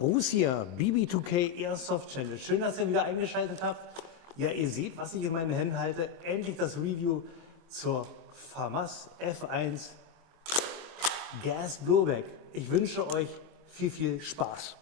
Bruce hier, BB2K Airsoft Channel. Schön, dass ihr wieder eingeschaltet habt. Ja, ihr seht, was ich in meinen Händen halte. Endlich das Review zur FAMAS F1 Gas Blowback. Ich wünsche euch viel Spaß.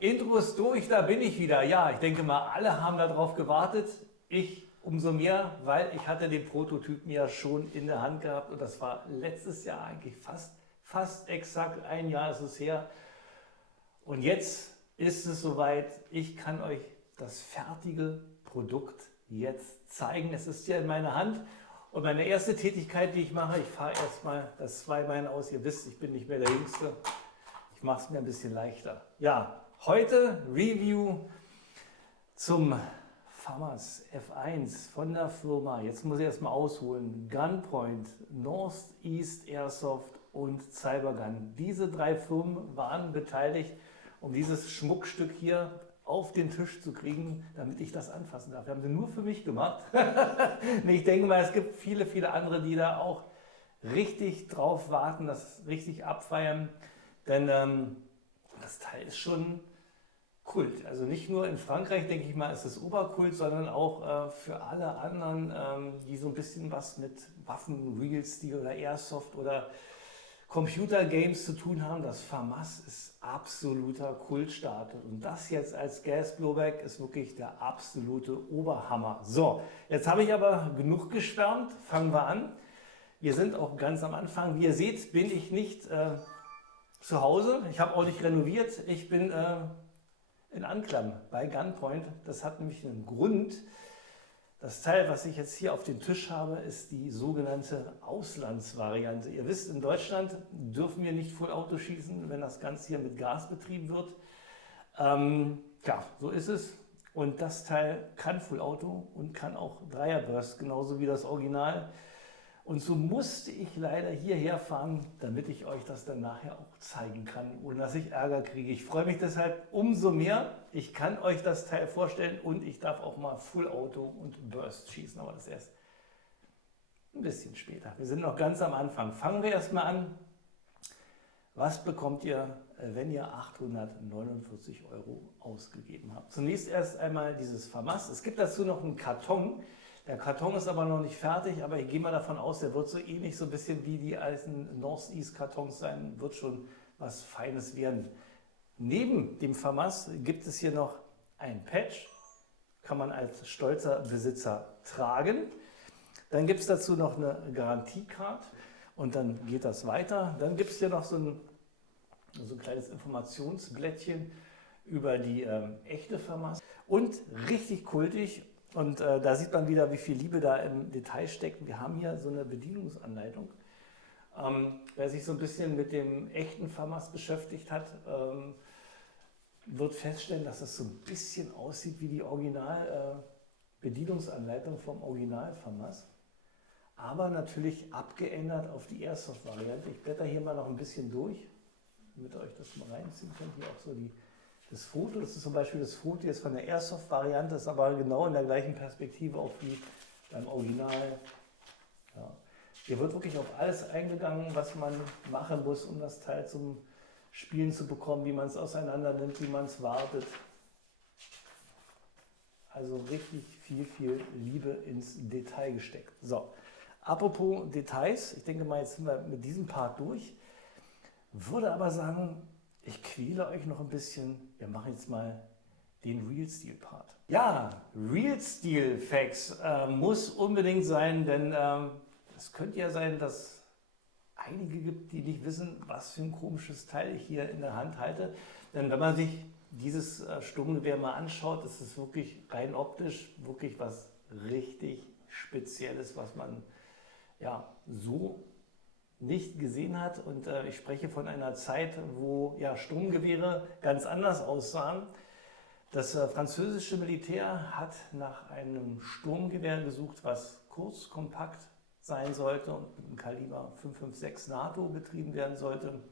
Intro ist durch, da bin ich wieder. Ja, ich denke mal, alle haben darauf gewartet. Ich umso mehr, weil ich hatte den Prototypen ja schon in der Hand gehabt und das war letztes Jahr eigentlich fast exakt ein Jahr ist es her. Und jetzt ist es soweit, ich kann euch das fertige Produkt jetzt zeigen. Es ist ja in meiner Hand und meine erste Tätigkeit, die ich mache, ich fahre erstmal das Zweibein aus. Ihr wisst, ich bin nicht mehr der Jüngste. Ich mache es mir ein bisschen leichter. Ja, heute Review zum FAMAS F1 von der Firma, jetzt muss ich erstmal ausholen, Gunpoint, Northeast Airsoft und Cybergun. Diese drei Firmen waren beteiligt, um dieses Schmuckstück hier auf den Tisch zu kriegen, damit ich das anfassen darf. Wir haben sie nur für mich gemacht. Ich denke mal, es gibt viele andere, die da auch richtig drauf warten, das richtig abfeiern, denn das Teil ist schon Kult. Also nicht nur in Frankreich, denke ich mal, ist es Oberkult, sondern auch für alle anderen, die so ein bisschen was mit Waffen, Real Steel oder Airsoft oder Computergames zu tun haben. Das FAMAS ist absoluter Kultstatus. Und das jetzt als Gas Blowback ist wirklich der absolute Oberhammer. So, jetzt habe ich aber genug geschwärmt. Fangen wir an. Wir sind auch ganz am Anfang. Wie ihr seht, bin ich nicht zu Hause. Ich habe auch nicht renoviert. Ich bin in Anklam bei Gunpoint. Das hat nämlich einen Grund. Das Teil, was ich jetzt hier auf dem Tisch habe, ist die sogenannte Auslandsvariante. Ihr wisst, in Deutschland dürfen wir nicht Full Auto schießen, wenn das Ganze hier mit Gas betrieben wird. Ja, so ist es. Und das Teil kann Full Auto und kann auch Dreierburst, genauso wie das Original. Und so musste ich leider hierher fahren, damit ich euch das dann nachher auch zeigen kann, ohne dass ich Ärger kriege. Ich freue mich deshalb umso mehr. Ich kann euch das Teil vorstellen und ich darf auch mal Full Auto und Burst schießen, aber das erst ein bisschen später. Wir sind noch ganz am Anfang. Fangen wir erstmal an. Was bekommt ihr, wenn ihr 849 € ausgegeben habt? Zunächst erst einmal dieses FAMAS. Es gibt dazu noch einen Karton. Der Karton ist aber noch nicht fertig, aber ich gehe mal davon aus, der wird so ähnlich so ein bisschen wie die alten Northeast Kartons sein, wird schon was Feines werden. Neben dem FAMAS gibt es hier noch ein Patch, kann man als stolzer Besitzer tragen. Dann gibt es dazu noch eine Garantiecard und dann geht das weiter. Dann gibt es hier noch so ein kleines Informationsblättchen über die echte FAMAS und richtig kultig. Und da sieht man wieder, wie viel Liebe da im Detail steckt. Wir haben hier so eine Bedienungsanleitung. Wer sich so ein bisschen mit dem echten FAMAS beschäftigt hat, wird feststellen, dass es so ein bisschen aussieht wie die Original-Bedienungsanleitung vom Original FAMAS. Aber natürlich abgeändert auf die Airsoft-Variante. Ich blätter hier mal noch ein bisschen durch, damit ihr euch das mal reinziehen könnt. Hier auch so das Foto, das ist zum Beispiel das Foto jetzt von der Airsoft-Variante, ist aber genau in der gleichen Perspektive auch wie beim Original. Ja. Hier wird wirklich auf alles eingegangen, was man machen muss, um das Teil zum Spielen zu bekommen, wie man es auseinander nimmt, wie man es wartet. Also richtig viel Liebe ins Detail gesteckt. So, apropos Details, ich denke mal, jetzt sind wir mit diesem Part durch. Würde aber sagen, ich quäle euch noch ein bisschen. Wir machen jetzt mal den Real Steel Part. Ja, Real Steel Facts muss unbedingt sein, denn es könnte ja sein, dass einige gibt, die nicht wissen, was für ein komisches Teil ich hier in der Hand halte. Denn wenn man sich dieses Sturmgewehr mal anschaut, ist es wirklich rein optisch wirklich was richtig Spezielles, was man ja so nicht gesehen hat. Und ich spreche von einer Zeit, wo ja, Sturmgewehre ganz anders aussahen. Das französische Militär hat nach einem Sturmgewehr gesucht, was kurz, kompakt sein sollte und mit einem Kaliber 5,56 NATO betrieben werden sollte.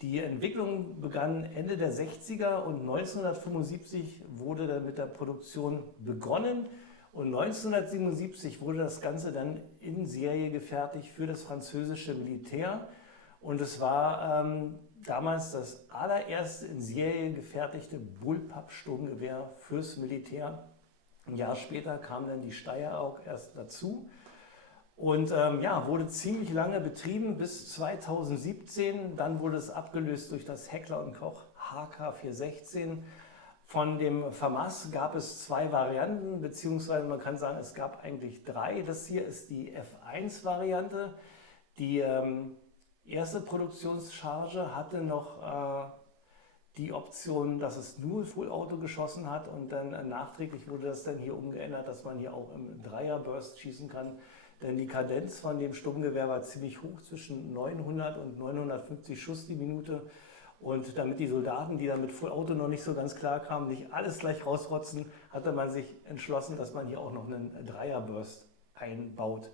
Die Entwicklung begann Ende der 60er und 1975 wurde dann mit der Produktion begonnen. Und 1977 wurde das Ganze dann in Serie gefertigt für das französische Militär. Und es war damals das allererste in Serie gefertigte Bullpup-Sturmgewehr fürs Militär. Ein Jahr später kam dann die Steyr auch erst dazu. Und ja, wurde ziemlich lange betrieben bis 2017. Dann wurde es abgelöst durch das Heckler & Koch HK416. Von dem FAMAS gab es 2 Varianten, beziehungsweise man kann sagen, es gab eigentlich 3. Das hier ist die F1-Variante. Die erste Produktionscharge hatte noch die Option, dass es nur Full Auto geschossen hat, und dann nachträglich wurde das dann hier umgeändert, dass man hier auch im Dreier-Burst schießen kann. Denn die Kadenz von dem Sturmgewehr war ziemlich hoch, zwischen 900 und 950 Schuss die Minute. Und damit die Soldaten, die dann mit Full Auto noch nicht so ganz klar kamen, nicht alles gleich rausrotzen, hatte man sich entschlossen, dass man hier auch noch einen Dreier-Burst einbaut.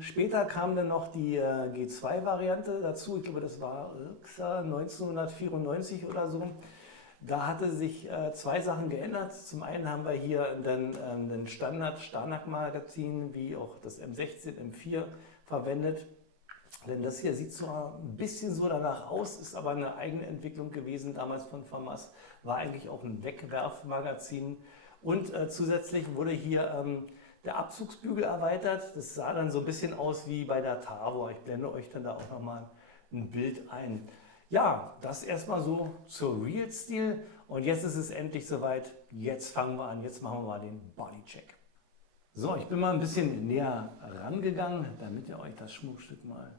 Später kam dann noch die G2-Variante dazu. Ich glaube, das war 1994 oder so. Da hatte sich 2 Sachen geändert. Zum einen haben wir hier dann ein Standard-Starnack-Magazin wie auch das M16, M4 verwendet. Denn das hier sieht zwar ein bisschen so danach aus, ist aber eine eigene Entwicklung gewesen damals von FAMAS. War eigentlich auch ein Wegwerfmagazin. Und zusätzlich wurde hier der Abzugsbügel erweitert. Das sah dann so ein bisschen aus wie bei der Tavor. Ich blende euch dann da auch nochmal ein Bild ein. Ja, das erstmal so zur Real Steel. Und jetzt ist es endlich soweit. Jetzt fangen wir an. Jetzt machen wir mal den Bodycheck. So, ich bin mal ein bisschen näher rangegangen, damit ihr euch das Schmuckstück mal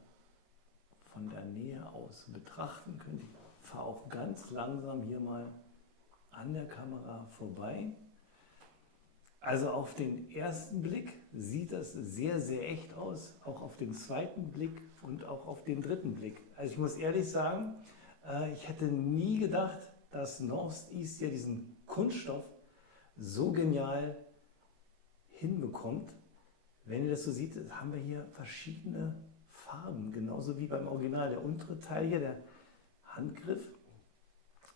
von der Nähe aus betrachten könnt. Ich fahre auch ganz langsam hier mal an der Kamera vorbei. Also auf den ersten Blick sieht das sehr, sehr echt aus, auch auf den zweiten Blick und auch auf den dritten Blick. Also ich muss ehrlich sagen, ich hätte nie gedacht, dass Northeast ja diesen Kunststoff so genial hinbekommt. Wenn ihr das so seht, haben wir hier verschiedene Farben, genauso wie beim Original. Der untere Teil hier, der Handgriff,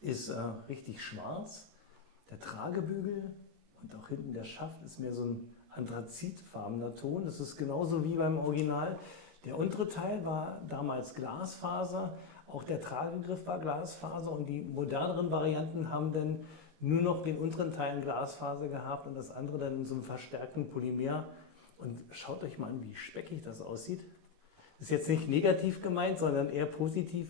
ist richtig schwarz. Der Tragebügel und auch hinten der Schaft ist mehr so ein anthrazitfarbener Ton. Das ist genauso wie beim Original. Der untere Teil war damals Glasfaser, auch der Tragegriff war Glasfaser, und die moderneren Varianten haben dann nur noch den unteren Teil in Glasfaser gehabt und das andere dann in so einem verstärkten Polymer. Und schaut euch mal an, wie speckig das aussieht. Das ist jetzt nicht negativ gemeint, sondern eher positiv,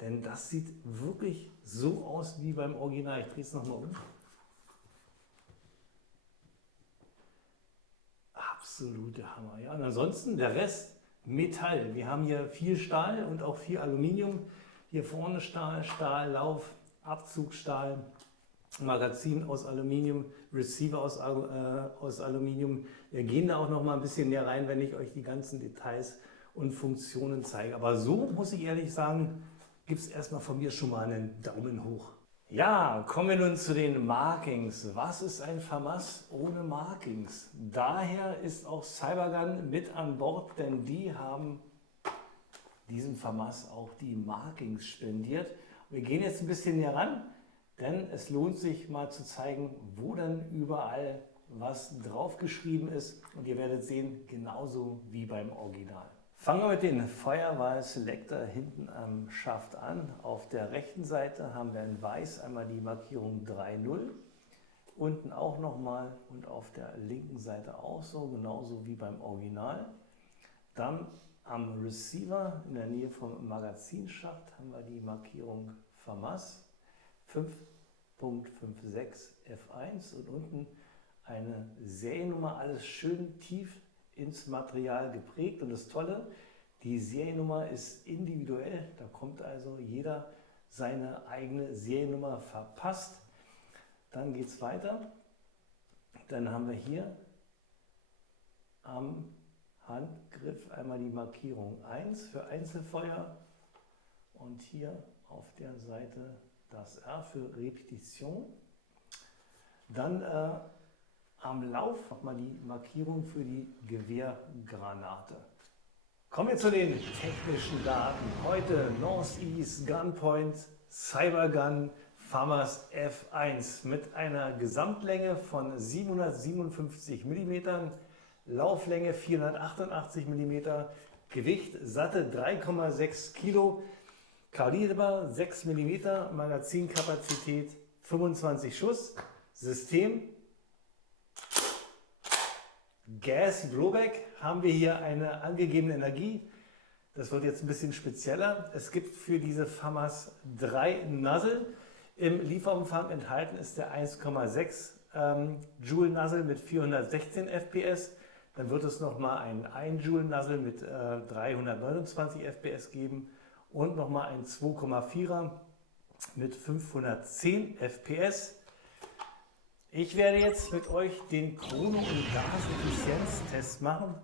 denn das sieht wirklich so aus wie beim Original. Ich drehe es nochmal um. Absolute Hammer. Ja, und ansonsten der Rest Metall. Wir haben hier viel Stahl und auch viel Aluminium. Hier vorne Stahl, Stahllauf, Abzugstahl, Magazin aus Aluminium, Receiver aus Aluminium. Wir gehen da auch noch mal ein bisschen näher rein, wenn ich euch die ganzen Details und Funktionen zeige. Aber so muss ich ehrlich sagen, gibt es erstmal von mir schon mal einen Daumen hoch. Ja, kommen wir nun zu den Markings. Was ist ein FAMAS ohne Markings? Daher ist auch Cybergun mit an Bord, denn die haben diesem FAMAS auch die Markings spendiert. Wir gehen jetzt ein bisschen näher ran, denn es lohnt sich mal zu zeigen, wo dann überall was draufgeschrieben ist. Und ihr werdet sehen, genauso wie beim Original. Fangen wir mit dem Firewall Selector hinten am Schaft an. Auf der rechten Seite haben wir in weiß einmal die Markierung 3.0. Unten auch nochmal und auf der linken Seite auch so, genauso wie beim Original. Dann am Receiver in der Nähe vom Magazinschacht haben wir die Markierung FAMAS 5.56 F1 und unten eine Seriennummer, alles schön tief ins Material geprägt. Und das Tolle, die Seriennummer ist individuell, da kommt also jeder seine eigene Seriennummer verpasst. Dann geht es weiter, dann haben wir hier am Handgriff einmal die Markierung 1 für Einzelfeuer und hier auf der Seite das R für Repetition. Dann am Lauf nochmal die Markierung für die Gewehrgranate. Kommen wir zu den technischen Daten. Heute Northeast Gunpoint Cybergun FAMAS F1 mit einer Gesamtlänge von 757 mm, Lauflänge 488 mm, Gewicht satte 3,6 Kilo, Kaliber 6 mm, Magazinkapazität 25 Schuss, System Gas Blowback, haben wir hier eine angegebene Energie. Das wird jetzt ein bisschen spezieller. Es gibt für diese FAMAS 3 Nozzle. Im Lieferumfang enthalten ist der 1,6 Joule Nozzle mit 416 FPS. Dann wird es nochmal ein 1 Joule Nozzle mit 329 FPS geben und nochmal ein 2,4er mit 510 FPS. Ich werde jetzt mit euch den Chrono- und Gaseffizienztest machen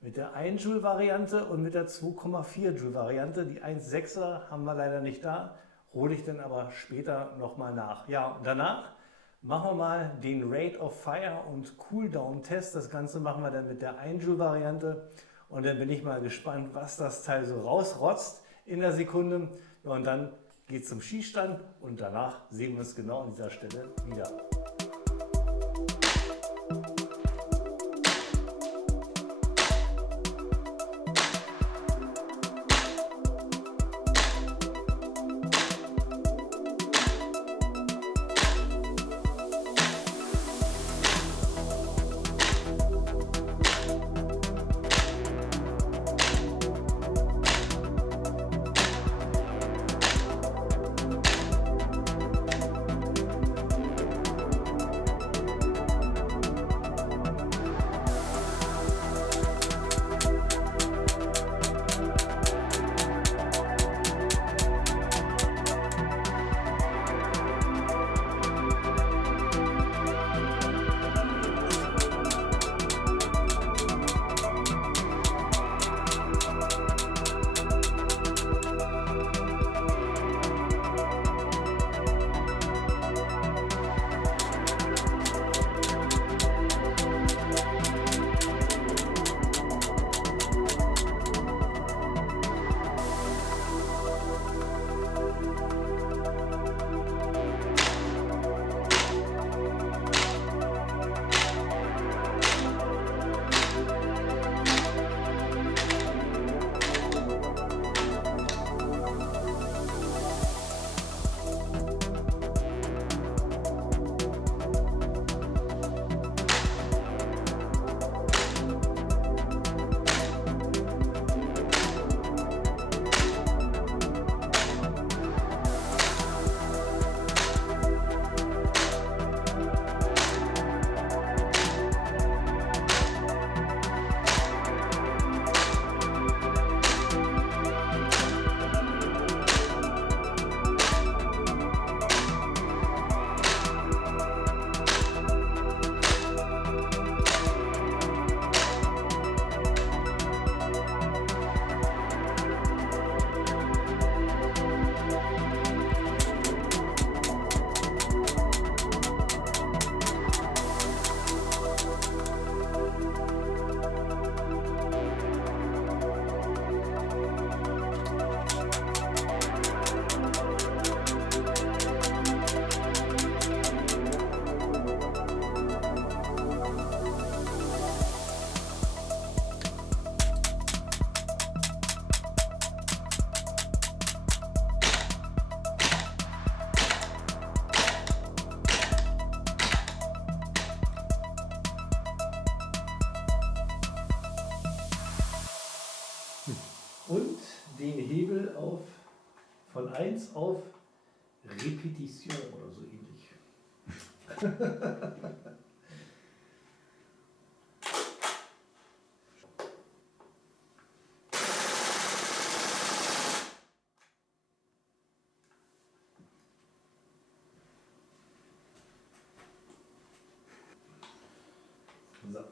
mit der 1 Joule Variante und mit der 2,4 Joule Variante. Die 1,6er haben wir leider nicht da, hole ich dann aber später nochmal nach. Ja, und danach machen wir mal den Rate of Fire und Cooldown Test. Das Ganze machen wir dann mit der 1 Joule Variante und dann bin ich mal gespannt, was das Teil so rausrotzt in der Sekunde. Ja, und dann geht es zum Schießstand und danach sehen wir uns genau an dieser Stelle wieder. Und den Hebel auf von 1 auf Repetition oder so ähnlich. So.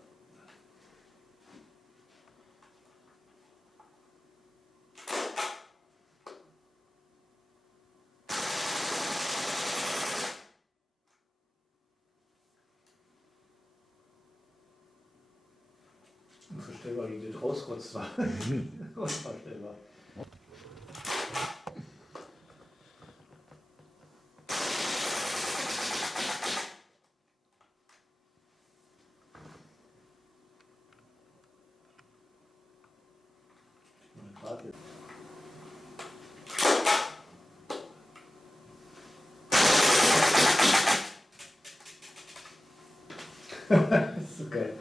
Unvorstellbar, wie das rausrotzt war. Unvorstellbar. Das ist so geil.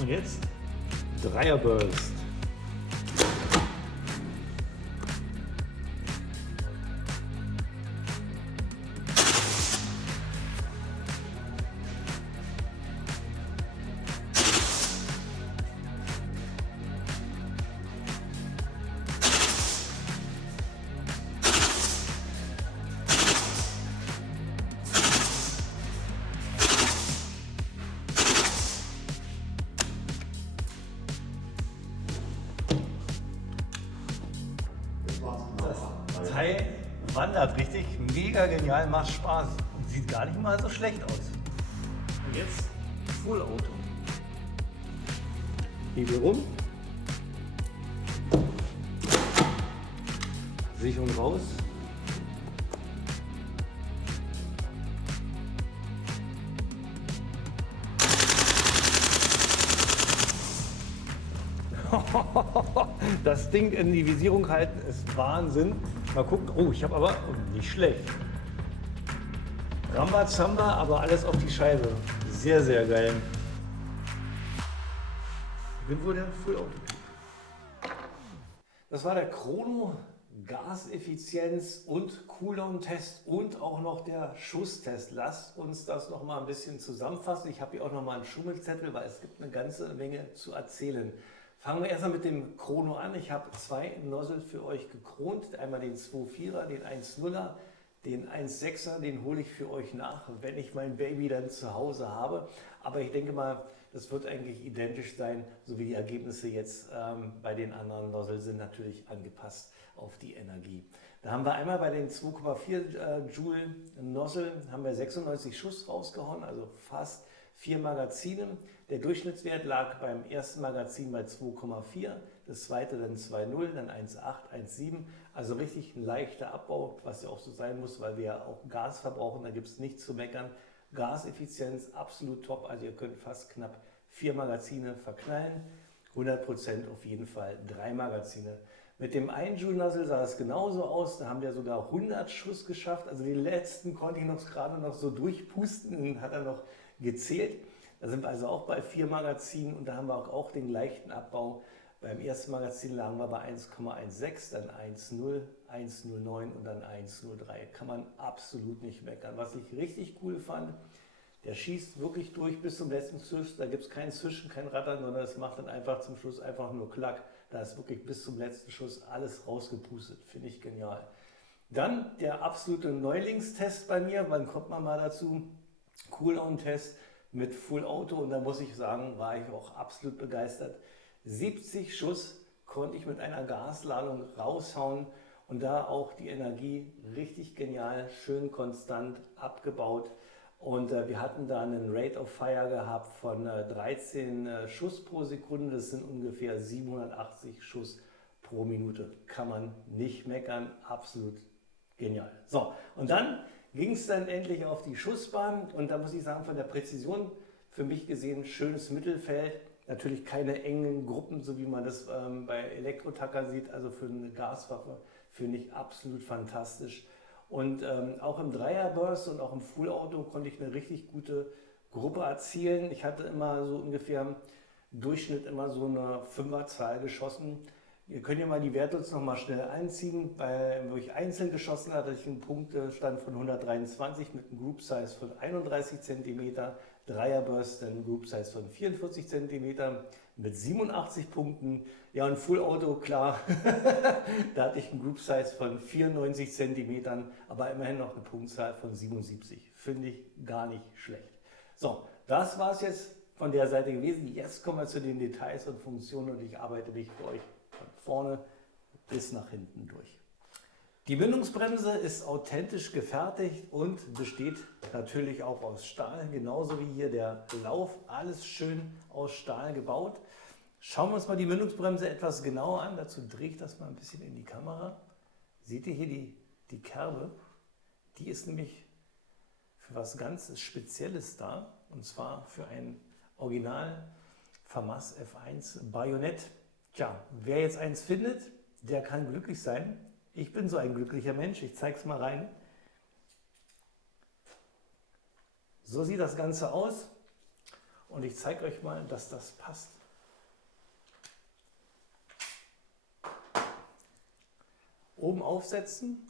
Und jetzt Dreierburst. Das Teil wandert richtig, mega genial, macht Spaß und sieht gar nicht mal so schlecht aus. Und jetzt Full Auto. Hebel rum. Sicherung raus. Das Ding in die Visierung halten ist Wahnsinn. Mal gucken. Oh, ich habe aber nicht schlecht. Rambazamba, aber alles auf die Scheibe. Sehr, sehr geil. Ich bin wohl der Full Auto. Das war der Chrono Gaseffizienz und Cooldown-Test und auch noch der Schusstest. Lasst uns das noch mal ein bisschen zusammenfassen. Ich habe hier auch noch mal einen Schummelzettel, weil es gibt eine ganze Menge zu erzählen. Fangen wir erstmal mit dem Chrono an. Ich habe zwei Nozzle für euch gekront. Einmal den 2.4er, den 1.0er, den 1.6er. Den hole ich für euch nach, wenn ich mein Baby dann zu Hause habe. Aber ich denke mal, das wird eigentlich identisch sein, so wie die Ergebnisse jetzt bei den anderen Nozzle sind natürlich angepasst auf die Energie. Da haben wir einmal bei den 2,4 Joule Nozzle haben wir 96 Schuss rausgehauen, also fast 4 Magazine. Der Durchschnittswert lag beim ersten Magazin bei 2,4, das zweite dann 2,0, dann 1,8, 1,7. Also richtig ein leichter Abbau, was ja auch so sein muss, weil wir ja auch Gas verbrauchen, da gibt es nichts zu meckern. Gaseffizienz absolut top, also ihr könnt fast knapp 4 Magazine verknallen, 100% auf jeden Fall 3 Magazine. Mit dem 1 Joule Nozzle sah es genauso aus, da haben wir sogar 100 Schuss geschafft, also die letzten konnte ich noch gerade noch so durchpusten, den hat er noch gezählt. Da sind wir also auch bei 4 Magazinen und da haben wir auch den leichten Abbau. Beim ersten Magazin lagen wir bei 1,16, dann 1,0, 1,09 und dann 1,03. Kann man absolut nicht meckern. Was ich richtig cool fand, der schießt wirklich durch bis zum letzten Schuss. Da gibt es kein Zischen, kein Rattern, sondern es macht dann einfach zum Schluss einfach nur Klack. Da ist wirklich bis zum letzten Schuss alles rausgepustet. Finde ich genial. Dann der absolute Neulingstest bei mir. Wann kommt man mal dazu? Cooldown-Test mit Full Auto. Und da muss ich sagen, war ich auch absolut begeistert. 70 Schuss konnte ich mit einer Gasladung raushauen. Und da auch die Energie richtig genial, schön konstant abgebaut. Und wir hatten da einen Rate of Fire gehabt von 13 Schuss pro Sekunde. Das sind ungefähr 780 Schuss pro Minute. Kann man nicht meckern, absolut genial. So, und dann ging es dann endlich auf die Schussbahn. Und da muss ich sagen, von der Präzision für mich gesehen, schönes Mittelfeld. Natürlich keine engen Gruppen, so wie man das bei Elektrotacker sieht. Also für eine Gaswaffe finde ich absolut fantastisch. Und auch im Dreierburst und auch im Full Auto konnte ich eine richtig gute Gruppe erzielen. Ich hatte immer so ungefähr im Durchschnitt immer so eine Fünferzahl geschossen. Ihr könnt ja mal die Werte uns noch mal schnell einziehen. Wo ich einzeln geschossen hatte, hatte ich einen Punktestand von 123 mit einem Group Size von 31 cm. Dreierburst einen Group Size von 44 cm mit 87 Punkten. Ja, und Full Auto, klar, da hatte ich einen Group Size von 94 cm, aber immerhin noch eine Punktzahl von 77. Finde ich gar nicht schlecht. So, das war es jetzt von der Seite gewesen. Jetzt kommen wir zu den Details und Funktionen und ich arbeite mich für euch von vorne bis nach hinten durch. Die Bindungsbremse ist authentisch gefertigt und besteht natürlich auch aus Stahl, genauso wie hier der Lauf, alles schön aus Stahl gebaut. Schauen wir uns mal die Bindungsbremse etwas genauer an, dazu drehe ich das mal ein bisschen in die Kamera. Seht ihr hier die Kerbe? Die ist nämlich für was ganz Spezielles da, und zwar für ein Original FAMAS F1 Bajonett. Tja, wer jetzt eins findet, der kann glücklich sein. Ich bin so ein glücklicher Mensch, ich zeige es mal rein. So sieht das Ganze aus und ich zeige euch mal, dass das passt. Oben aufsetzen,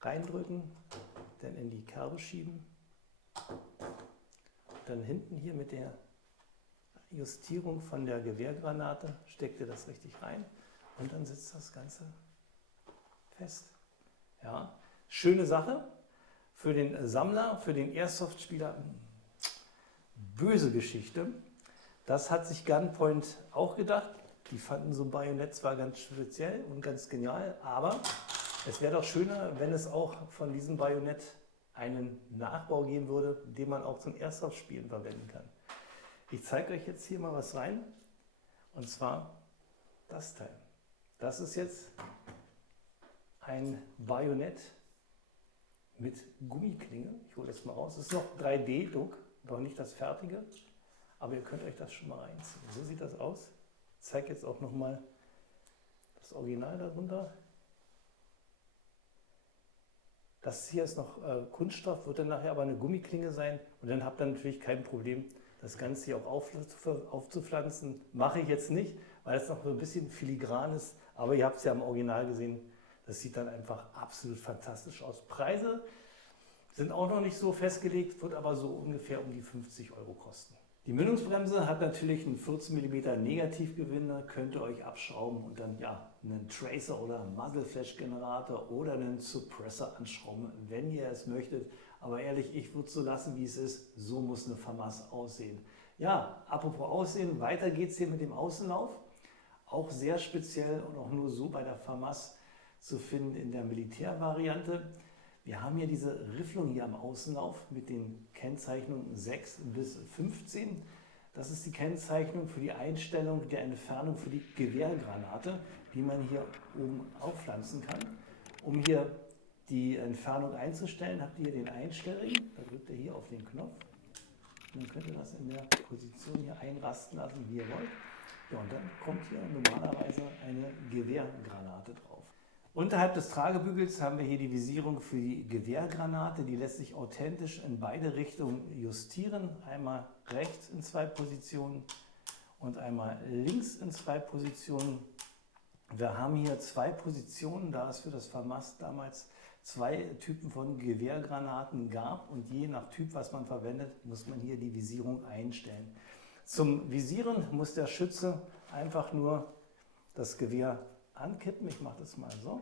reindrücken, dann in die Kerbe schieben, dann hinten hier mit der Justierung von der Gewehrgranate steckt ihr das richtig rein und dann sitzt das Ganze fest. Ja, schöne Sache für den Sammler, für den Airsoft-Spieler. Böse Geschichte. Das hat sich Gunpoint auch gedacht. Die fanden so ein Bajonett zwar ganz speziell und ganz genial, aber es wäre doch schöner, wenn es auch von diesem Bajonett einen Nachbau geben würde, den man auch zum Airsoft-Spielen verwenden kann. Ich zeige euch jetzt hier mal was rein, und zwar das Teil. Das ist jetzt ein Bajonett mit Gummiklinge. Ich hole das mal raus. Es ist noch 3D-Druck, noch nicht das fertige, aber ihr könnt euch das schon mal reinziehen. So sieht das aus. Ich zeige jetzt auch noch mal das Original darunter. Das hier ist noch Kunststoff, wird dann nachher aber eine Gummiklinge sein und dann habt ihr natürlich kein Problem, das Ganze hier auch aufzupflanzen. Mache ich jetzt nicht, weil es noch so ein bisschen filigran ist, aber ihr habt es ja im Original gesehen. Das sieht dann einfach absolut fantastisch aus. Preise sind auch noch nicht so festgelegt, wird aber so ungefähr um die 50 € kosten. Die Mündungsbremse hat natürlich einen 14 mm Negativgewinde, könnt ihr euch abschrauben und dann ja einen Tracer oder einen Muzzle Flash Generator oder einen Suppressor anschrauben, wenn ihr es möchtet. Aber ehrlich, ich würde es so lassen, wie es ist. So muss eine FAMAS aussehen. Ja, apropos Aussehen, weiter geht es hier mit dem Außenlauf. Auch sehr speziell und auch nur so bei der FAMAS zu finden in der Militärvariante. Wir haben hier diese Rifflung hier am Außenlauf mit den Kennzeichnungen 6 bis 15. Das ist die Kennzeichnung für die Einstellung der Entfernung für die Gewehrgranate, die man hier oben aufpflanzen kann. Um hier die Entfernung einzustellen, habt ihr hier den Einstellring. Da drückt ihr hier auf den Knopf. Und dann könnt ihr das in der Position hier einrasten lassen, wie ihr wollt. Ja, und dann kommt hier normalerweise eine Gewehrgranate drauf. Unterhalb des Tragebügels haben wir hier die Visierung für die Gewehrgranate. Die lässt sich authentisch in beide Richtungen justieren. Einmal rechts in 2 Positionen und einmal links in 2 Positionen. Wir haben hier 2 Positionen, da es für das FAMAS damals 2 Typen von Gewehrgranaten gab und je nach Typ, was man verwendet, muss man hier die Visierung einstellen. Zum Visieren muss der Schütze einfach nur das Gewehr ankippen. Ich mache das mal so.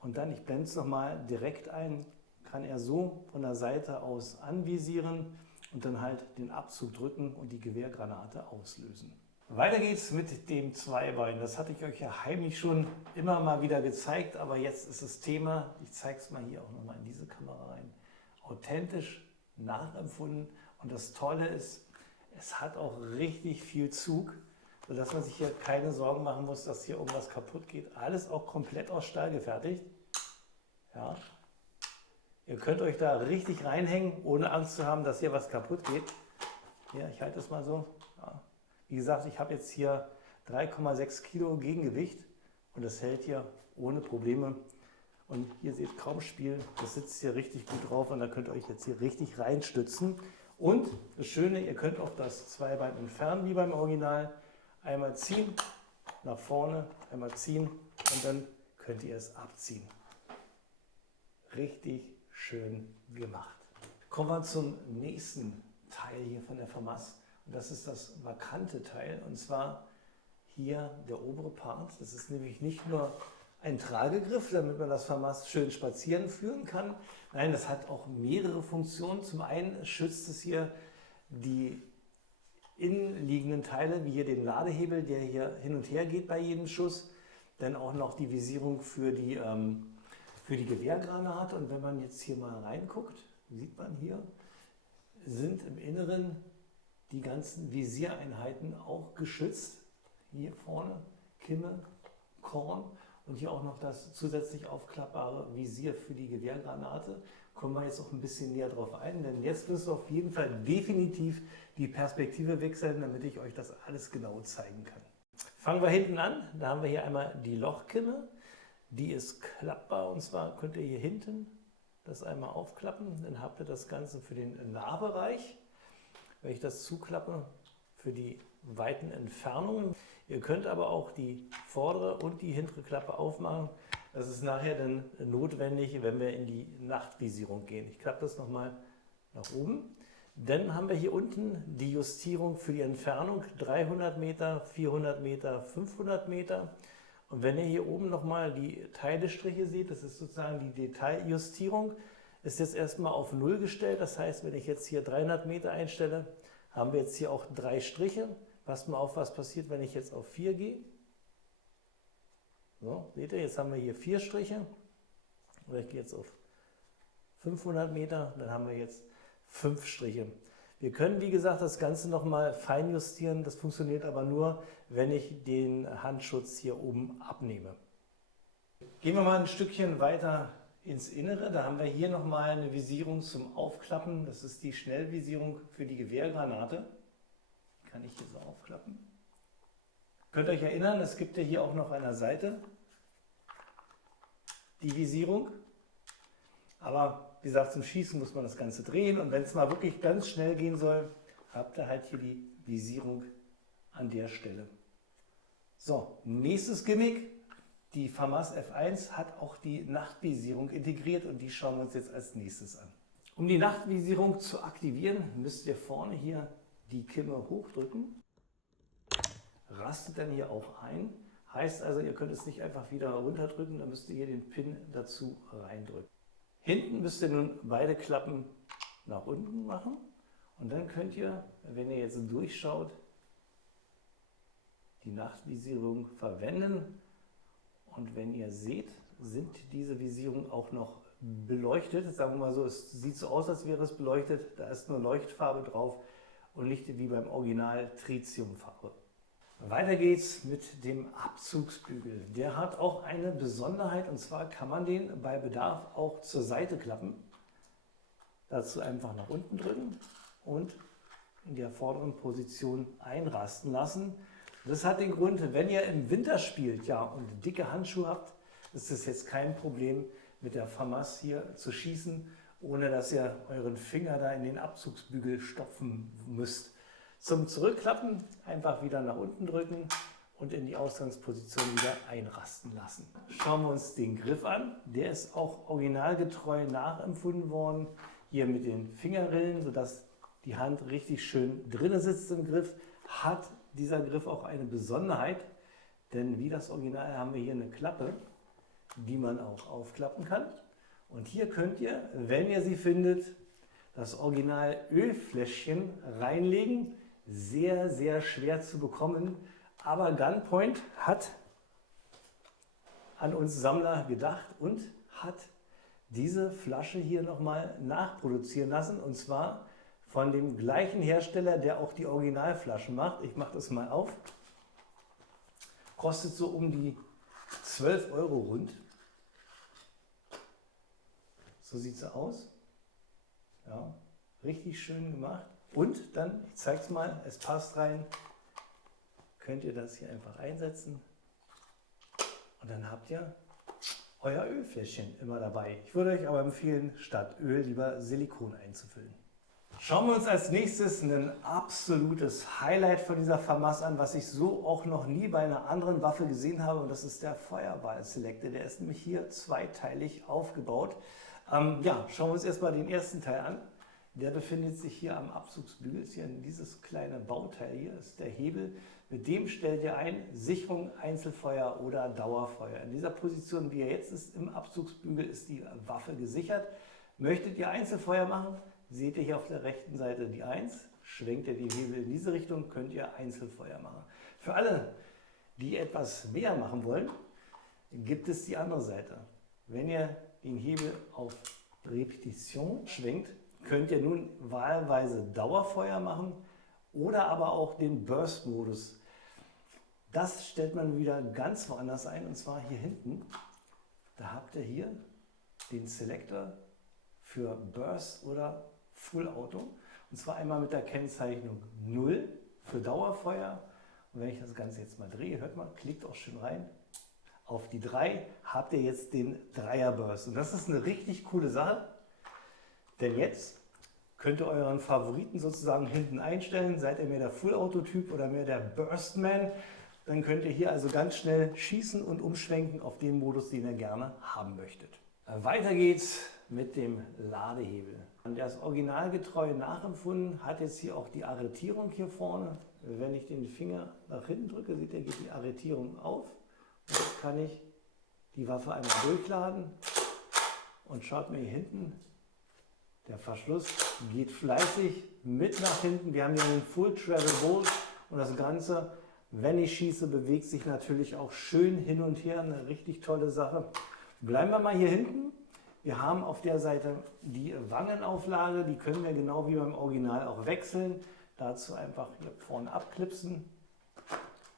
Und dann, ich blende es nochmal direkt ein, kann er so von der Seite aus anvisieren und dann halt den Abzug drücken und die Gewehrgranate auslösen. Weiter geht's mit dem Zweibein. Das hatte ich euch ja heimlich schon immer mal wieder gezeigt, aber jetzt ist das Thema, ich zeige es mal hier auch nochmal in diese Kamera rein, authentisch nachempfunden. Und das Tolle ist, es hat auch richtig viel Zug, sodass man sich hier keine Sorgen machen muss, dass hier irgendwas kaputt geht. Alles auch komplett aus Stahl gefertigt. Ja. Ihr könnt euch da richtig reinhängen, ohne Angst zu haben, dass hier was kaputt geht. Ja, ich halte es mal so. Ja. Wie gesagt, ich habe jetzt hier 3,6 Kilo Gegengewicht und das hält hier ohne Probleme. Und ihr seht kaum Spiel, das sitzt hier richtig gut drauf und da könnt ihr euch jetzt hier richtig reinstützen. Und das Schöne, ihr könnt auch das Zweibein entfernen, wie beim Original. Einmal ziehen, nach vorne, einmal ziehen und dann könnt ihr es abziehen. Richtig schön gemacht. Kommen wir zum nächsten Teil hier von der FAMAS. Und das ist das markante Teil, und zwar hier der obere Part. Das ist nämlich nicht nur ein Tragegriff, damit man das FAMAS schön spazieren führen kann. Nein, das hat auch mehrere Funktionen. Zum einen schützt es hier die innenliegenden Teile, wie hier den Ladehebel, der hier hin und her geht bei jedem Schuss. Dann auch noch die Visierung für die Gewehrgranate. Und wenn man jetzt hier mal reinguckt, sieht man hier, sind im Inneren die ganzen Visiereinheiten auch geschützt. Hier vorne Kimme, Korn und hier auch noch das zusätzlich aufklappbare Visier für die Gewehrgranate. Kommen wir jetzt auch ein bisschen näher drauf ein, denn jetzt müssen wir auf jeden Fall definitiv die Perspektive wechseln, damit ich euch das alles genau zeigen kann. Fangen wir hinten an. Da haben wir hier einmal die Lochkimme. Die ist klappbar, und zwar könnt ihr hier hinten das einmal aufklappen. Dann habt ihr das Ganze für den Nahbereich. Wenn ich das zuklappe, für die weiten Entfernungen. Ihr könnt aber auch die vordere und die hintere Klappe aufmachen. Das ist nachher dann notwendig, wenn wir in die Nachtvisierung gehen. Ich klappe das nochmal nach oben. Dann haben wir hier unten die Justierung für die Entfernung, 300 Meter, 400 Meter, 500 Meter. Und wenn ihr hier oben nochmal die Teilestriche seht, das ist sozusagen die Detailjustierung, ist jetzt erstmal auf 0 gestellt. Das heißt, wenn ich jetzt hier 300 Meter einstelle, haben wir jetzt hier auch 3 Striche. Passt mal auf, was passiert, wenn ich jetzt auf 4 gehe. So, seht ihr, jetzt haben wir hier 4 Striche. Oder ich gehe jetzt auf 500 Meter, dann haben wir jetzt 5 Striche. Wir können, wie gesagt, das Ganze nochmal fein justieren. Das funktioniert aber nur, wenn ich den Handschutz hier oben abnehme. Gehen wir mal ein Stückchen weiter ins Innere. Da haben wir hier nochmal eine Visierung zum Aufklappen. Das ist die Schnellvisierung für die Gewehrgranate. Die kann ich hier so aufklappen. Könnt ihr euch erinnern, es gibt ja hier auch noch an der Seite die Visierung. Aber wie gesagt, zum Schießen muss man das Ganze drehen. Und wenn es mal wirklich ganz schnell gehen soll, habt ihr halt hier die Visierung an der Stelle. So, nächstes Gimmick. Die FAMAS F1 hat auch die Nachtvisierung integriert und die schauen wir uns jetzt als nächstes an. Um die Nachtvisierung zu aktivieren, müsst ihr vorne hier die Kimme hochdrücken. Rastet dann hier auch ein. Heißt also, ihr könnt es nicht einfach wieder runterdrücken, dann müsst ihr hier den Pin dazu reindrücken. Hinten müsst ihr nun beide Klappen nach unten machen und dann könnt ihr, wenn ihr jetzt durchschaut, die Nachtvisierung verwenden. Und wenn ihr seht, sind diese Visierungen auch noch beleuchtet. Sagen wir mal so, es sieht so aus, als wäre es beleuchtet. Da ist nur Leuchtfarbe drauf und nicht wie beim Original Tritiumfarbe. Weiter geht's mit dem Abzugsbügel. Der hat auch eine Besonderheit, und zwar kann man den bei Bedarf auch zur Seite klappen. Dazu einfach nach unten drücken und in der vorderen Position einrasten lassen. Das hat den Grund, wenn ihr im Winter spielt, ja, und dicke Handschuhe habt, ist es jetzt kein Problem, mit der FAMAS hier zu schießen, ohne dass ihr euren Finger da in den Abzugsbügel stopfen müsst. Zum Zurückklappen einfach wieder nach unten drücken und in die Ausgangsposition wieder einrasten lassen. Schauen wir uns den Griff an. Der ist auch originalgetreu nachempfunden worden. Hier mit den Fingerrillen, sodass die Hand richtig schön drin sitzt im Griff. Hat dieser Griff auch eine Besonderheit, denn wie das Original haben wir hier eine Klappe, die man auch aufklappen kann. Und hier könnt ihr, wenn ihr sie findet, das Original Ölfläschchen reinlegen. Sehr, sehr schwer zu bekommen. Aber Gunpoint hat an uns Sammler gedacht und hat diese Flasche hier nochmal nachproduzieren lassen. Und zwar von dem gleichen Hersteller, der auch die Originalflaschen macht. Ich mache das mal auf. Kostet so um die 12 Euro rund. So sieht sie aus. Ja, richtig schön gemacht. Und dann, ich zeige es mal, es passt rein. Könnt ihr das hier einfach einsetzen. Und dann habt ihr euer Ölfläschchen immer dabei. Ich würde euch aber empfehlen, statt Öl lieber Silikon einzufüllen. Schauen wir uns als nächstes ein absolutes Highlight von dieser FAMAS an, was ich so auch noch nie bei einer anderen Waffe gesehen habe. Und das ist der Feuerball Selector. Der ist nämlich hier zweiteilig aufgebaut. Ja, schauen wir uns erstmal den ersten Teil an. Der befindet sich hier am Abzugsbügel. Ist hier dieses kleine Bauteil hier, ist der Hebel. Mit dem stellt ihr ein Sicherung, Einzelfeuer oder Dauerfeuer. In dieser Position, wie er jetzt ist, im Abzugsbügel, ist die Waffe gesichert. Möchtet ihr Einzelfeuer machen, seht ihr hier auf der rechten Seite die 1. Schwenkt ihr den Hebel in diese Richtung, könnt ihr Einzelfeuer machen. Für alle, die etwas mehr machen wollen, gibt es die andere Seite. Wenn ihr den Hebel auf Repetition schwenkt, könnt ihr nun wahlweise Dauerfeuer machen oder aber auch den Burst-Modus. Das stellt man wieder ganz woanders ein, und zwar hier hinten. Da habt ihr hier den Selector für Burst oder Full Auto. Und zwar einmal mit der Kennzeichnung 0 für Dauerfeuer. Und wenn ich das Ganze jetzt mal drehe, hört mal, klickt auch schön rein. Auf die 3 habt ihr jetzt den Dreier Burst. Und das ist eine richtig coole Sache. Denn jetzt könnt ihr euren Favoriten sozusagen hinten einstellen. Seid ihr mehr der Full-Auto-Typ oder mehr der Burstman, dann könnt ihr hier also ganz schnell schießen und umschwenken auf den Modus, den ihr gerne haben möchtet. Weiter geht's mit dem Ladehebel. Der ist originalgetreu nachempfunden, hat jetzt hier auch die Arretierung hier vorne. Wenn ich den Finger nach hinten drücke, seht ihr, geht die Arretierung auf. Und jetzt kann ich die Waffe einmal durchladen und schaut mir hier hinten. Der Verschluss geht fleißig mit nach hinten. Wir haben hier einen Full Travel Bolt und das Ganze, wenn ich schieße, bewegt sich natürlich auch schön hin und her. Eine richtig tolle Sache. Bleiben wir mal hier hinten. Wir haben auf der Seite die Wangenauflage. Die können wir genau wie beim Original auch wechseln. Dazu einfach hier vorne abklipsen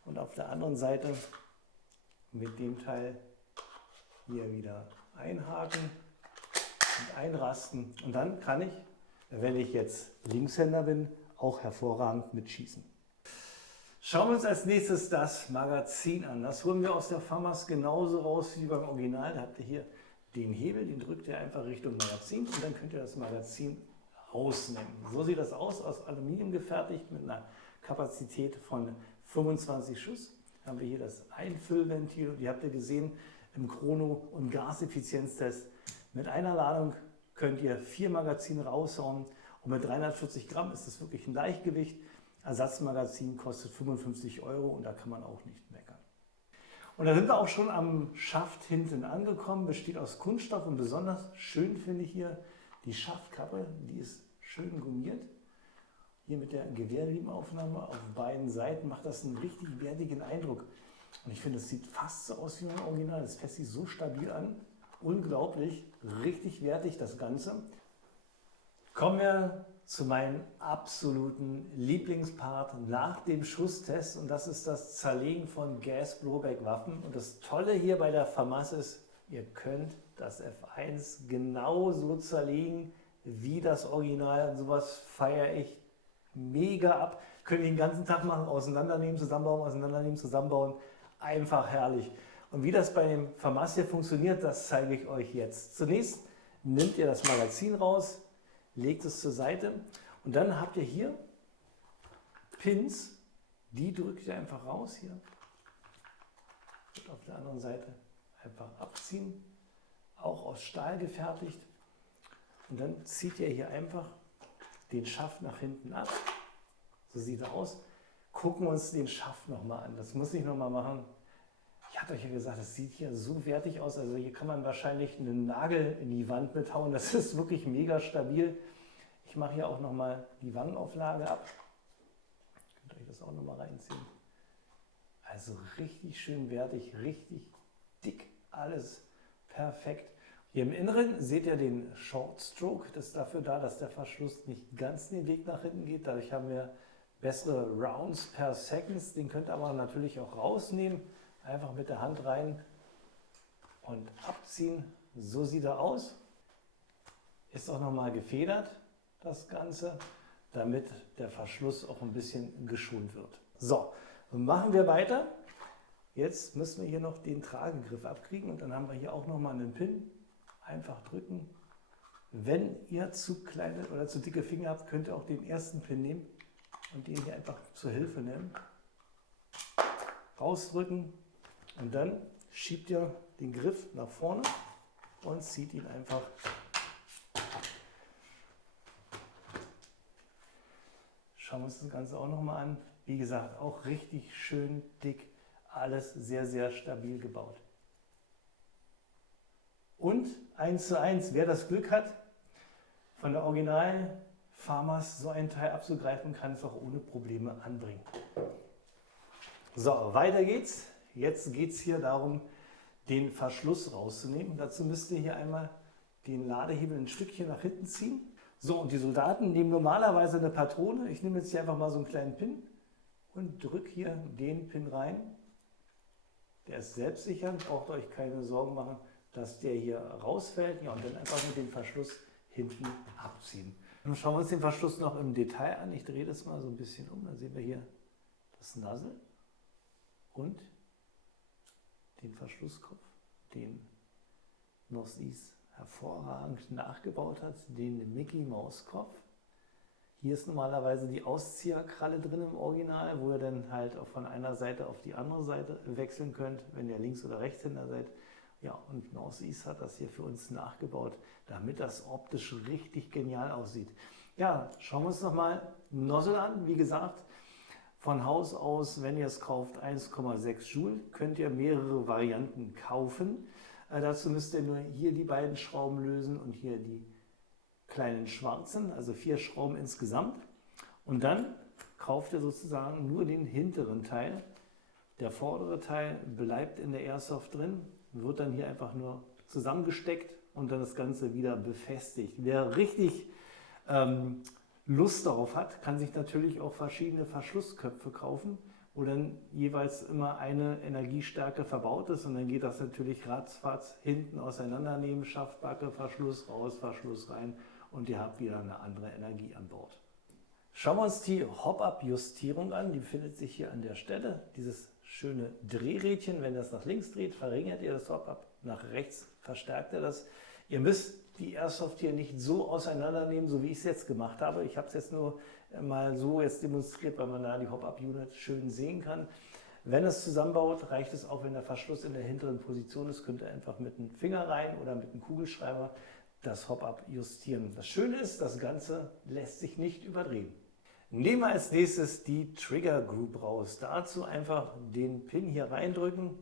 und auf der anderen Seite mit dem Teil hier wieder einhaken und einrasten. Und dann kann ich, wenn ich jetzt Linkshänder bin, auch hervorragend mitschießen. Schauen wir uns als nächstes das Magazin an. Das holen wir aus der FAMAS genauso raus wie beim Original. Da habt ihr hier den Hebel, den drückt ihr einfach Richtung Magazin und dann könnt ihr das Magazin rausnehmen. So sieht das aus Aluminium gefertigt mit einer Kapazität von 25 Schuss. Haben wir hier das Einfüllventil und ihr habt ja gesehen im Chrono- und Gaseffizienztest, mit einer Ladung könnt ihr 4 Magazine raushauen und mit 340 Gramm ist das wirklich ein Leichtgewicht. Ersatzmagazin kostet 55 Euro und da kann man auch nicht meckern. Und da sind wir auch schon am Schaft hinten angekommen, besteht aus Kunststoff und besonders schön finde ich hier die Schaftkappe, die ist schön gummiert. Hier mit der Gewehrriemenaufnahme auf beiden Seiten macht das einen richtig wertigen Eindruck. Und ich finde, es sieht fast so aus wie beim Original, es fässt sich so stabil an. Unglaublich, richtig wertig das Ganze. Kommen wir zu meinem absoluten Lieblingspart nach dem Schusstest und das ist das Zerlegen von Gas-Blowback-Waffen. Und das Tolle hier bei der FAMAS ist, ihr könnt das F1 genauso zerlegen wie das Original. Und sowas feiere ich mega ab. Könnt ihr den ganzen Tag machen, auseinandernehmen, zusammenbauen, auseinandernehmen, zusammenbauen. Einfach herrlich. Und wie das bei dem FAMAS hier funktioniert, das zeige ich euch jetzt. Zunächst nehmt ihr das Magazin raus, legt es zur Seite und dann habt ihr hier Pins, die drückt ihr einfach raus hier und auf der anderen Seite einfach abziehen, auch aus Stahl gefertigt. Und dann zieht ihr hier einfach den Schaft nach hinten ab. So sieht er aus. Gucken wir uns den Schaft nochmal an. Das muss ich nochmal machen. Ich hatte euch ja gesagt, das sieht hier so wertig aus. Also hier kann man wahrscheinlich einen Nagel in die Wand mithauen. Das ist wirklich mega stabil. Ich mache hier auch nochmal die Wangenauflage ab. Könnt ihr euch das auch nochmal reinziehen. Also richtig schön wertig, richtig dick. Alles perfekt. Hier im Inneren seht ihr den Short Stroke. Das ist dafür da, dass der Verschluss nicht ganz den Weg nach hinten geht. Dadurch haben wir bessere Rounds per Seconds. Den könnt ihr aber natürlich auch rausnehmen. Einfach mit der Hand rein und abziehen. So sieht er aus. Ist auch nochmal gefedert, das Ganze, damit der Verschluss auch ein bisschen geschont wird. So, machen wir weiter. Jetzt müssen wir hier noch den Tragegriff abkriegen und dann haben wir hier auch nochmal einen Pin. Einfach drücken. Wenn ihr zu kleine oder zu dicke Finger habt, könnt ihr auch den ersten Pin nehmen und den hier einfach zur Hilfe nehmen. Rausdrücken und dann schiebt ihr den Griff nach vorne und zieht ihn einfach schauen wir uns das Ganze auch nochmal an. Wie gesagt, auch richtig schön dick, alles sehr, sehr stabil gebaut. Und 1:1, wer das Glück hat, von der Original FAMAS so ein Teil abzugreifen, kann es auch ohne Probleme anbringen. So, weiter geht's. Jetzt geht es hier darum, den Verschluss rauszunehmen. Dazu müsst ihr hier einmal den Ladehebel ein Stückchen nach hinten ziehen. So, und die Soldaten nehmen normalerweise eine Patrone. Ich nehme jetzt hier einfach mal so einen kleinen Pin und drücke hier den Pin rein. Der ist selbstsichernd, braucht euch keine Sorgen machen, dass der hier rausfällt. Ja, und dann einfach mit dem Verschluss hinten abziehen. Dann schauen wir uns den Verschluss noch im Detail an. Ich drehe das mal so ein bisschen um. Dann sehen wir hier das Nozzle und den Verschlusskopf, den Northeast hervorragend nachgebaut hat, den Mickey Maus Kopf. Hier ist normalerweise die Auszieherkralle drin im Original, wo ihr dann halt auch von einer Seite auf die andere Seite wechseln könnt, wenn ihr Links- oder Rechtshänder seid. Ja, und Northeast hat das hier für uns nachgebaut, damit das optisch richtig genial aussieht. Ja, schauen wir uns nochmal Nozzle an. Wie gesagt, von Haus aus, wenn ihr es kauft, 1,6 Joule, könnt ihr mehrere Varianten kaufen. Dazu müsst ihr nur hier die beiden Schrauben lösen und hier die kleinen schwarzen, also 4 Schrauben insgesamt. Und dann kauft ihr sozusagen nur den hinteren Teil. Der vordere Teil bleibt in der Airsoft drin, wird dann hier einfach nur zusammengesteckt und dann das Ganze wieder befestigt. Wer richtig Lust darauf hat, kann sich natürlich auch verschiedene Verschlussköpfe kaufen, wo dann jeweils immer eine Energiestärke verbaut ist und dann geht das natürlich ratzfatz hinten auseinandernehmen, Schaftbacke, Verschluss raus, Verschluss rein und ihr habt wieder eine andere Energie an Bord. Schauen wir uns die Hop-Up-Justierung an, die befindet sich hier an der Stelle. Dieses schöne Drehrädchen, wenn das nach links dreht, verringert ihr das Hop-Up, nach rechts verstärkt ihr das. Ihr müsst die Airsoft hier nicht so auseinandernehmen, so wie ich es jetzt gemacht habe. Ich habe es jetzt nur mal so jetzt demonstriert, weil man da die Hop-Up-Unit schön sehen kann. Wenn es zusammenbaut, reicht es auch, wenn der Verschluss in der hinteren Position ist, könnt ihr einfach mit dem Finger rein oder mit dem Kugelschreiber das Hop-Up justieren. Das Schöne ist, das Ganze lässt sich nicht überdrehen. Nehmen wir als nächstes die Trigger Group raus. Dazu einfach den Pin hier reindrücken.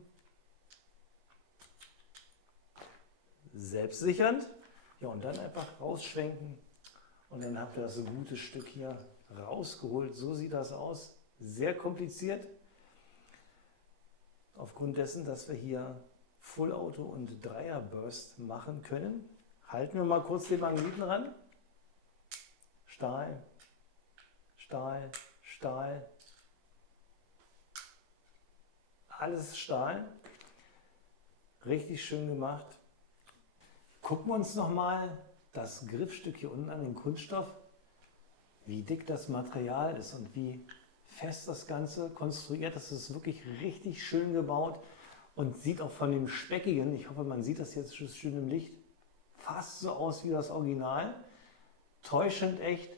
Selbstsichernd. Ja, und dann einfach rausschwenken und dann habt ihr das so ein gutes Stück hier rausgeholt. So sieht das aus. Sehr kompliziert. Aufgrund dessen, dass wir hier Full Auto und Dreier Burst machen können. Halten wir mal kurz den Magneten ran. Stahl, Stahl, Stahl. Alles Stahl. Richtig schön gemacht. Gucken wir uns nochmal das Griffstück hier unten an, den Kunststoff, wie dick das Material ist und wie fest das Ganze konstruiert ist. Es ist wirklich richtig schön gebaut und sieht auch von dem Speckigen, ich hoffe, man sieht das jetzt schön im Licht, fast so aus wie das Original. Täuschend echt,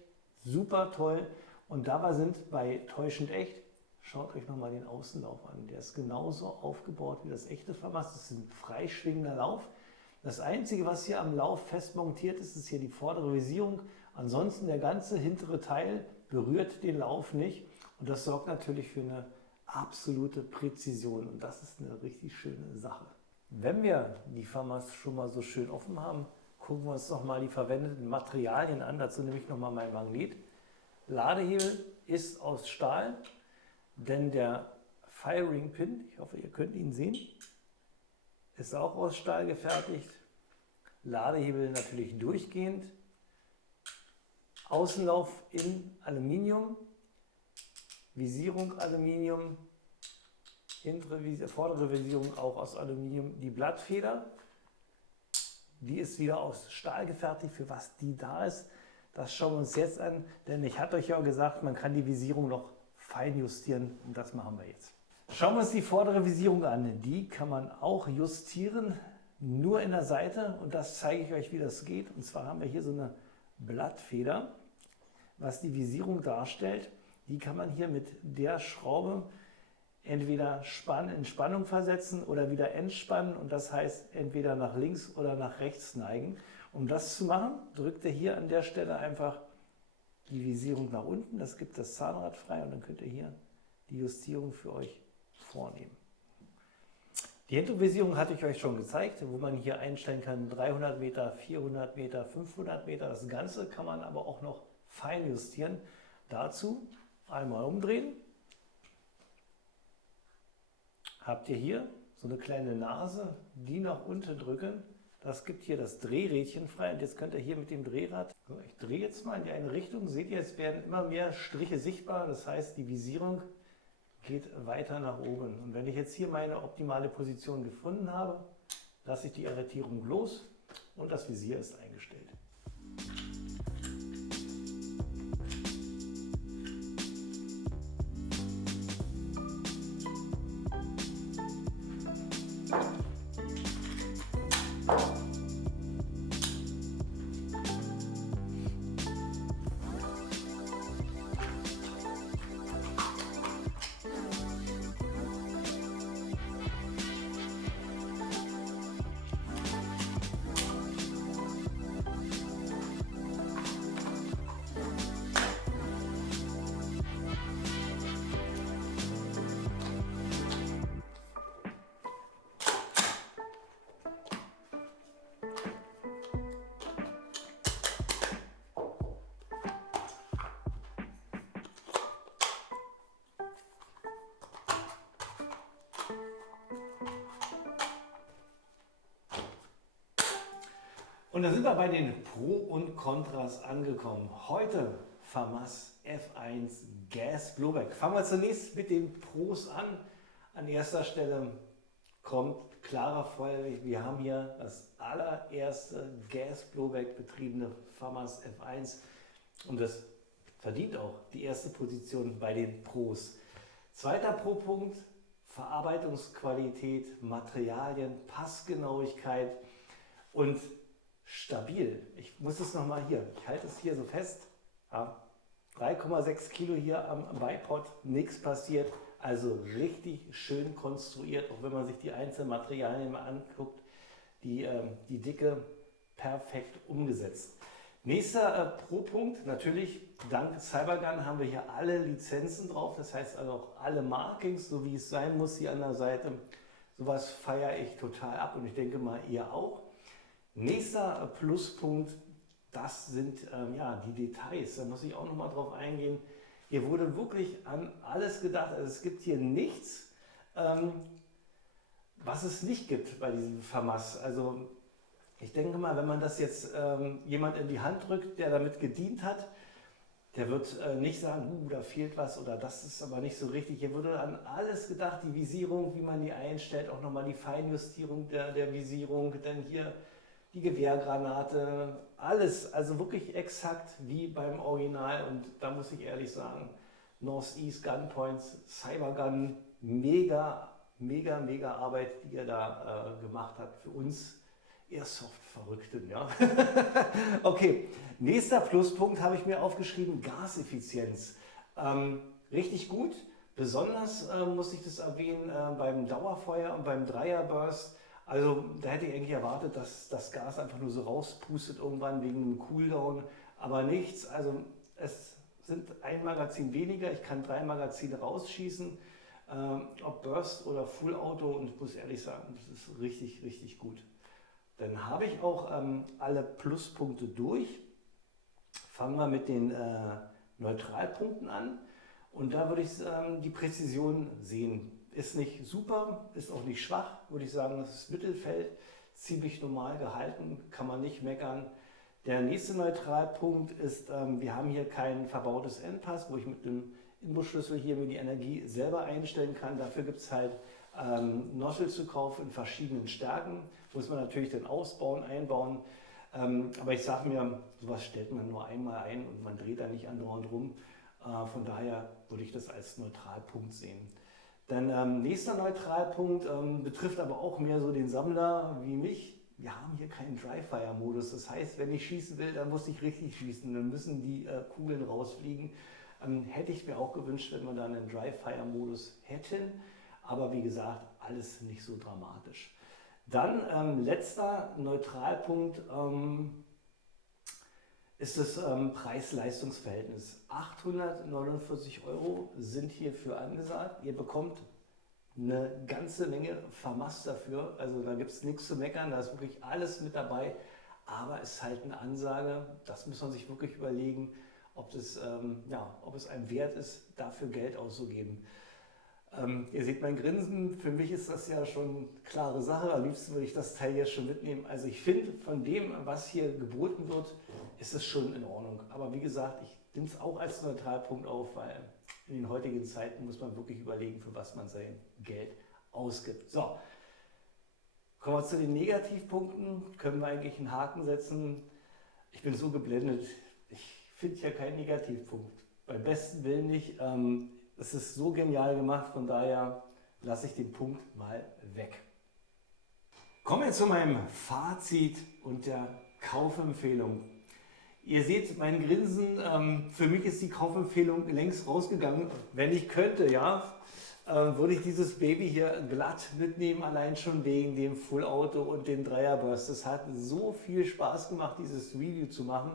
super toll. Und dabei sind bei Täuschend echt, schaut euch nochmal den Außenlauf an. Der ist genauso aufgebaut wie das echte FAMAS. Das ist ein freischwingender Lauf. Das Einzige, was hier am Lauf fest montiert ist, ist hier die vordere Visierung. Ansonsten der ganze hintere Teil berührt den Lauf nicht. Und das sorgt natürlich für eine absolute Präzision. Und das ist eine richtig schöne Sache. Wenn wir die FAMAS schon mal so schön offen haben, gucken wir uns nochmal die verwendeten Materialien an. Dazu nehme ich nochmal mein Magnet. Ladehebel ist aus Stahl, denn der Firing Pin, ich hoffe, ihr könnt ihn sehen, ist auch aus Stahl gefertigt. Ladehebel natürlich durchgehend. Außenlauf in Aluminium, Visierung Aluminium, vordere Visierung auch aus Aluminium. Die Blattfeder, die ist wieder aus Stahl gefertigt. Für was die da ist, das schauen wir uns jetzt an, denn ich hatte euch ja gesagt, man kann die Visierung noch fein justieren und das machen wir jetzt. Schauen wir uns die vordere Visierung an. Die kann man auch justieren, nur in der Seite, und das zeige ich euch, wie das geht. Und zwar haben wir hier so eine Blattfeder, was die Visierung darstellt. Die kann man hier mit der Schraube entweder in Spannung versetzen oder wieder entspannen, und das heißt entweder nach links oder nach rechts neigen. Um das zu machen, drückt ihr hier an der Stelle einfach die Visierung nach unten, das gibt das Zahnrad frei, und dann könnt ihr hier die Justierung für euch vornehmen. Die Hintervisierung hatte ich euch schon gezeigt, wo man hier einstellen kann 300 Meter, 400 Meter, 500 Meter. Das Ganze kann man aber auch noch fein justieren. Dazu einmal umdrehen. Habt ihr hier so eine kleine Nase, die nach unten drücken. Das gibt hier das Drehrädchen frei, und jetzt könnt ihr hier mit dem Drehrad, ich drehe jetzt mal in die eine Richtung, seht ihr, es werden immer mehr Striche sichtbar, das heißt, die Visierung geht weiter nach oben. Und wenn ich jetzt hier meine optimale Position gefunden habe, lasse ich die Arretierung los und das Visier ist eingestellt. Und da sind wir bei den Pro und Kontras angekommen. Heute FAMAS F1 Gas Blowback. Fangen wir zunächst mit den Pros an. An erster Stelle kommt klarer Feuerweg. Wir haben hier das allererste Gas Blowback betriebene FAMAS F1 und das verdient auch die erste Position bei den Pros. Zweiter Pro-Punkt: Verarbeitungsqualität, Materialien, Passgenauigkeit und stabil. Ich muss es nochmal hier, ich halte es hier so fest, ja, 3,6 Kilo hier am Bipod, nichts passiert, also richtig schön konstruiert, auch wenn man sich die einzelnen Materialien mal anguckt, die Dicke perfekt umgesetzt. Nächster Pro-Punkt, natürlich dank Cybergun haben wir hier alle Lizenzen drauf, das heißt also auch alle Markings, so wie es sein muss hier an der Seite. Sowas feiere ich total ab und ich denke mal ihr auch. Nächster Pluspunkt, das sind ja, die Details, da muss ich auch noch mal drauf eingehen. Hier wurde wirklich an alles gedacht, also es gibt hier nichts, was es nicht gibt bei diesem FAMAS. Also ich denke mal, wenn man das jetzt jemand in die Hand drückt, der damit gedient hat, der wird nicht sagen, da fehlt was oder das ist aber nicht so richtig. Hier wurde an alles gedacht, die Visierung, wie man die einstellt, auch nochmal die Feinjustierung der Visierung, dann hier die Gewehrgranate, alles, also wirklich exakt wie beim Original. Und da muss ich ehrlich sagen, Northeast Gunpoints, Cybergun, mega, mega, mega Arbeit, die ihr da gemacht habt für uns Airsoft-Verrückten. Ja? Okay, nächster Pluspunkt habe ich mir aufgeschrieben, Gaseffizienz. Richtig gut, besonders muss ich das erwähnen beim Dauerfeuer und beim Dreierburst. Also da hätte ich eigentlich erwartet, dass das Gas einfach nur so rauspustet irgendwann wegen einem Cooldown, aber nichts. Also es sind ein Magazin weniger, ich kann 3 Magazine rausschießen, ob Burst oder Full Auto, und ich muss ehrlich sagen, das ist richtig, richtig gut. Dann habe ich auch alle Pluspunkte durch. Fangen wir mit den Neutralpunkten an. Und da würde ich die Präzision sehen. Ist nicht super, ist auch nicht schwach, würde ich sagen, das ist Mittelfeld. Ziemlich normal gehalten, kann man nicht meckern. Der nächste Neutralpunkt ist, wir haben hier kein verbautes Endpass, wo ich mit dem Inbusschlüssel hier mir die Energie selber einstellen kann. Dafür gibt es halt Nozzle zu kaufen in verschiedenen Stärken. Muss man natürlich dann ausbauen, einbauen. Aber ich sage mir, sowas stellt man nur einmal ein und man dreht da nicht andauernd rum. Von daher würde ich das als Neutralpunkt sehen. Dann nächster Neutralpunkt betrifft aber auch mehr so den Sammler wie mich. Wir haben hier keinen Dry-Fire-Modus. Das heißt, wenn ich schießen will, dann muss ich richtig schießen. Dann müssen die Kugeln rausfliegen. Hätte ich mir auch gewünscht, wenn wir da einen Dry-Fire-Modus hätten. Aber wie gesagt, alles nicht so dramatisch. Dann letzter Neutralpunkt ist das Preis-Leistungs-Verhältnis. 849 € sind hierfür angesagt. Ihr bekommt eine ganze Menge FAMAS dafür. Also da gibt es nichts zu meckern, da ist wirklich alles mit dabei. Aber es ist halt eine Ansage, das muss man sich wirklich überlegen, ob es einem wert ist, dafür Geld auszugeben. Ihr seht mein Grinsen, für mich ist das ja schon eine klare Sache, am liebsten würde ich das Teil jetzt schon mitnehmen. Also ich finde, von dem, was hier geboten wird, ist es schon in Ordnung. Aber wie gesagt, ich nehme es auch als Neutralpunkt auf, weil in den heutigen Zeiten muss man wirklich überlegen, für was man sein Geld ausgibt. So, kommen wir zu den Negativpunkten, können wir eigentlich einen Haken setzen. Ich bin so geblendet, ich finde ja keinen Negativpunkt, beim besten Willen nicht. Es ist so genial gemacht, von daher lasse ich den Punkt mal weg. Kommen wir zu meinem Fazit und der Kaufempfehlung. Ihr seht mein Grinsen, für mich ist die Kaufempfehlung längst rausgegangen. Wenn ich könnte, ja, würde ich dieses Baby hier glatt mitnehmen, allein schon wegen dem Full Auto und dem Dreierburst. Es hat so viel Spaß gemacht, dieses Review zu machen.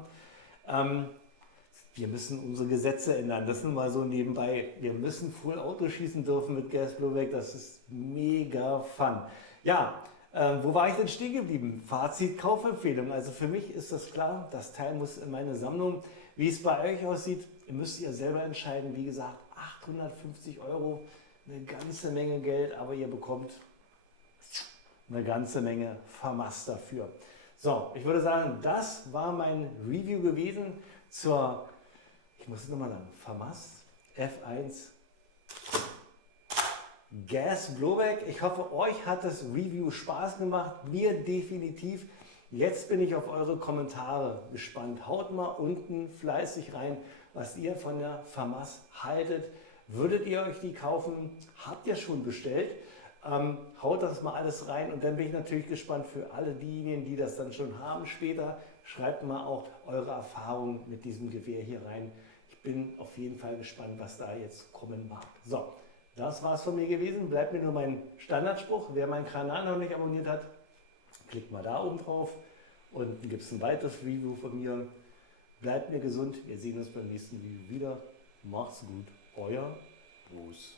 Wir müssen unsere Gesetze ändern, das nun mal so nebenbei. Wir müssen Full Auto schießen dürfen mit Gas Blowback, das ist mega fun. Ja, wo war ich denn stehen geblieben? Fazit, Kaufempfehlung. Also für mich ist das klar, das Teil muss in meine Sammlung. Wie es bei euch aussieht, müsst ihr selber entscheiden. Wie gesagt, 850 €, eine ganze Menge Geld, aber ihr bekommt eine ganze Menge FAMAS dafür. So, ich würde sagen, das war mein Review gewesen zur, ich muss es nochmal sagen, FAMAS F1 Gas Blowback. Ich hoffe, euch hat das Review Spaß gemacht, mir definitiv. Jetzt bin ich auf eure Kommentare gespannt. Haut mal unten fleißig rein, was ihr von der FAMAS haltet. Würdet ihr euch die kaufen? Habt ihr schon bestellt? Haut das mal alles rein und dann bin ich natürlich gespannt für alle diejenigen, die das dann schon haben später. Schreibt mal auch eure Erfahrungen mit diesem Gewehr hier rein. Ich bin auf jeden Fall gespannt, was da jetzt kommen mag. So, das war es von mir gewesen. Bleibt mir nur mein Standardspruch. Wer meinen Kanal noch nicht abonniert hat, klickt mal da oben drauf. Und dann gibt es ein weiteres Review von mir. Bleibt mir gesund. Wir sehen uns beim nächsten Video wieder. Macht's gut. Euer Bruce.